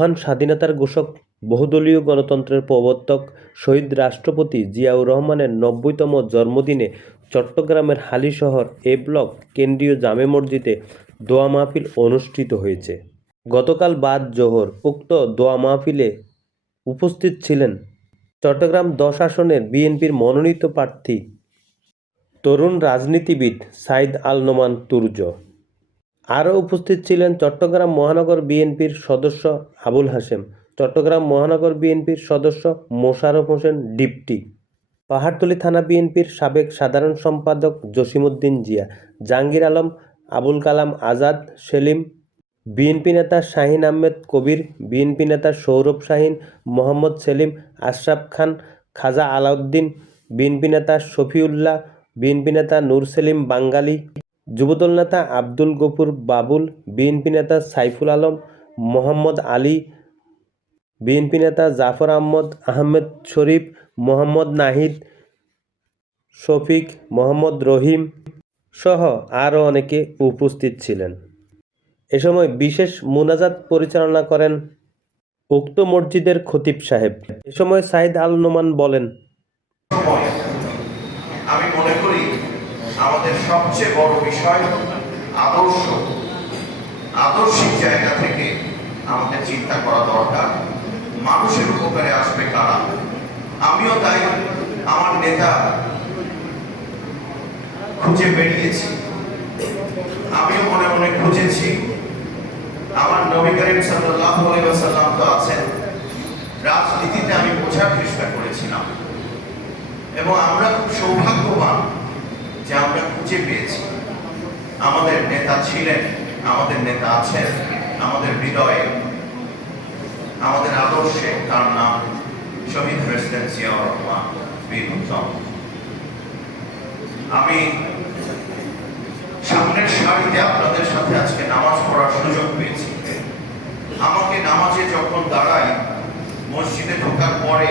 মহান স্বাধীনতার ঘোষক, বহুদলীয় গণতন্ত্রের প্রবর্তক শহীদ রাষ্ট্রপতি জিয়াউর রহমানের ৯০তম জন্মদিনে চট্টগ্রামের হালিশহর এ ব্লক কেন্দ্রীয় জামে মসজিদে দোয়া মাহফিল অনুষ্ঠিত হয়েছে। গতকাল বাদ জোহর উক্ত দোয়া মাহফিলে উপস্থিত ছিলেন চট্টগ্রাম ১০ আসনের বিএনপির মনোনীত প্রার্থী তরুণ রাজনীতিবিদ সাইদ আল নোমান তুর্য। আরও উপস্থিত ছিলেন চট্টগ্রাম মহানগর বিএনপির সদস্য আবুল হাশেম, চট্টগ্রাম মহানগর বিএনপির সদস্য মোশাররফ হোসেন ডিপটি, পাহাড়তলী থানা বিএনপির সাবেক সাধারণ সম্পাদক জসিমউদ্দিন জিয়া, জাহাঙ্গীর আলম, আবুল কালাম আজাদ সেলিম, বিএনপি নেতা শাহীন আহমেদ কবির, বিএনপি নেতা সৌরভ শাহীন, মোহাম্মদ সেলিম, আশরাফ খান, খাজা আলাউদ্দিন, বিএনপি নেতা শফিউল্লাহ, বিএনপি নেতা নূর সেলিম বাঙ্গালী, যুবদল নেতা আব্দুল গফুর বাবুল, বিএনপি নেতা সাইফুল আলম, মোহাম্মদ আলী, বিএনপি নেতা জাফর আহমেদ শরীফ, মোহাম্মদ নাহিদ, শফিক, মোহাম্মদ রহিম সহ আরও অনেকে উপস্থিত ছিলেন। এ সময় বিশেষ মুনাজাত পরিচালনা করেন উক্ত মসজিদের খতিব সাহেব। এ সময় সাইদ আল নোমান বলেন, আমি মনে করি আমাদের সবচেয়ে বড় বিষয় আদর্শিক জায়গা থেকে আমাদের চিন্তা করা দরকার, মানুষের উপকারে আসবে কারা। আমিও তাই আমার নেতা খুঁজে বেরিয়েছি, আমিও মনে মনে খুঁজেছি। আমার নবী করিম সাল্লাল্লাহু আলাইহি ওয়াসাল্লাম তো আছেন, রাজনীতিতে আমি বোঝার চেষ্টা করেছিলাম এবং আমরা খুব সৌভাগ্যবান যে আমরা খুঁজে পেয়েছি। আমাদের নেতা ছিলেন, আমাদের নেতা আছেন আমাদের হৃদয়ে, আমাদের আদর্শে। তার নাম শহীদ প্রেসিডেন্ট জিয়াউর রহমান বীর উত্তম। আমি সামনের সারিতে আপনাদের সাথে আজকে নামাজ পড়ার সুযোগ পেয়েছি। আমাকে নামাজে যখন দাঁড়াই, মসজিদে ঢোকার পরে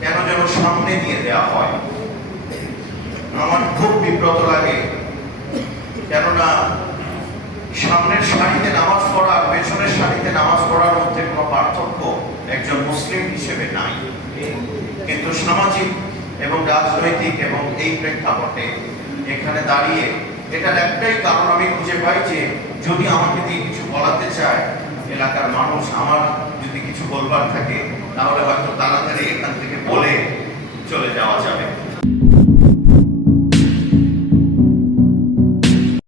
কেন যেন সামনে দিয়ে দেওয়া হয়, আমার খুব বিব্রত লাগে। কেননা সামনের সারিতে নামাজ পড়া আর পেছনের সারিতে নামাজ পড়ার মধ্যে কোনো পার্থক্য একজন মুসলিম হিসেবে নাই, কিন্তু সামাজিক এবং রাজনৈতিক এবং এই প্রেক্ষাপটে এখানে দাঁড়িয়ে এটার একটাই কারণ আমি খুঁজে পাই যে যদি আমাকে দিয়ে কিছু বলাতে চায় এলাকার মানুষ, আমার যদি কিছু বলবার থাকে তাহলে হয়তো তাড়াতাড়ি এখান থেকে বলে চলে যাওয়া যাবে।